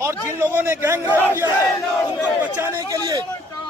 और जिन लोगों ने गैंग रेप किया है उनको बचाने के लिए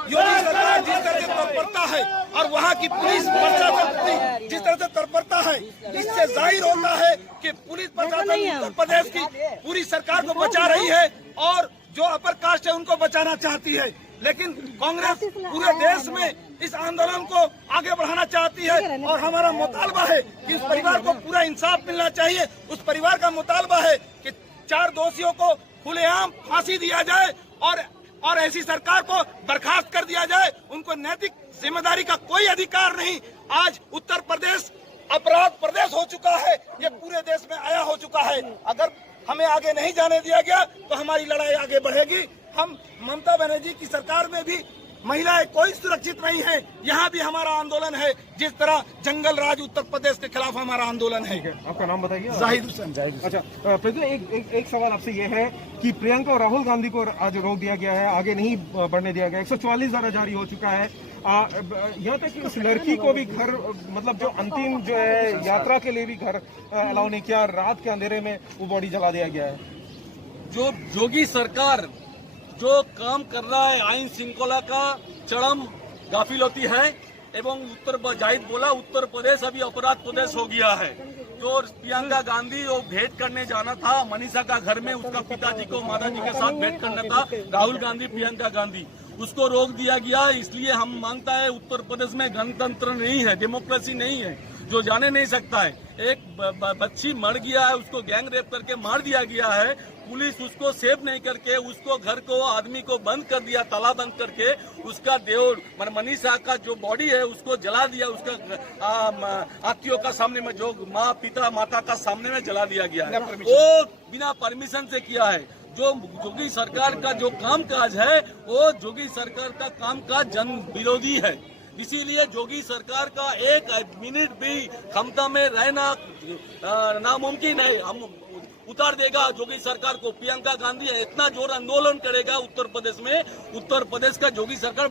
योगी सरकार जिस तरह से तत्परता है और वहाँ की पुलिस प्रशासन जिस तरह से तत्परता है, इससे जाहिर होता है कि पुलिस प्रशासन उत्तर प्रदेश की पूरी सरकार को बचा रही है और जो अपर कास्ट है उनको बचाना चाहती है। लेकिन कांग्रेस पूरे देश में इस आंदोलन को आगे बढ़ाना चाहती है और हमारा मुतालबा है कि उस परिवार को पूरा इंसाफ मिलना चाहिए। उस परिवार का मुतालबा है कि 4 दोषियों को खुलेआम फांसी दिया जाए और ऐसी सरकार को बर्खास्त कर दिया जाए। उनको नैतिक जिम्मेदारी का कोई अधिकार नहीं। आज उत्तर प्रदेश अपराध प्रदेश हो चुका है, ये पूरे देश में आया हो चुका है। अगर हमें आगे नहीं जाने दिया गया तो हमारी लड़ाई आगे बढ़ेगी। हम ममता बनर्जी की सरकार में भी महिलाएं कोई सुरक्षित नहीं है। यहाँ भी हमारा आंदोलन है, जिस तरह जंगल राज उत्तर प्रदेश के खिलाफ हमारा आंदोलन है। आपका नाम बताइए। जाहिद हुसैन। अच्छा प्रेसिडेंट, एक सवाल आपसे ये है कि प्रियंका और राहुल गांधी को आज रोक दिया गया है, आगे नहीं बढ़ने दिया गया। 144 धारा जारी हो चुका है। यहाँ तक कि उस लड़की को भी घर, मतलब जो अंतिम जो है यात्रा के लिए भी घर अलाउ नहीं किया। रात के अंधेरे में वो बॉडी जला दिया गया है। जो योगी सरकार जो काम कर रहा है, आईन श्रृंखला का चरम गाफिलती है। एवं जाहिद बोला उत्तर प्रदेश अभी अपराध प्रदेश हो गया है। जो प्रियंका गांधी वो भेंट करने जाना था मनीषा का घर में, उसका पिताजी को माताजी के साथ भेंट करना था, राहुल गांधी प्रियंका गांधी, उसको रोक दिया गया। इसलिए हम मानता है उत्तर प्रदेश में गणतंत्र नहीं है, डेमोक्रेसी नहीं है, जो जाने नहीं सकता है। एक बच्ची मर गया है, उसको गैंग रेप करके मार दिया गया है। पुलिस उसको सेव नहीं करके उसको घर को आदमी को बंद कर दिया, ताला बंद करके उसका देवर मनीषा का जो बॉडी है उसको जला दिया। उसका आत्तियों का सामने में, जो माँ पिता माता का सामने में जला दिया गया है। वो बिना परमिशन से किया है। जो योगी सरकार का जो कामकाज है वो योगी सरकार का कामकाज जन विरोधी है। इसीलिए योगी सरकार का एक मिनट भी क्षमता में रहना नामुमकिन है। हम उतार देगा योगी सरकार को। प्रियंका गांधी इतना जोर आंदोलन करेगा उत्तर प्रदेश में, उत्तर प्रदेश का योगी सरकार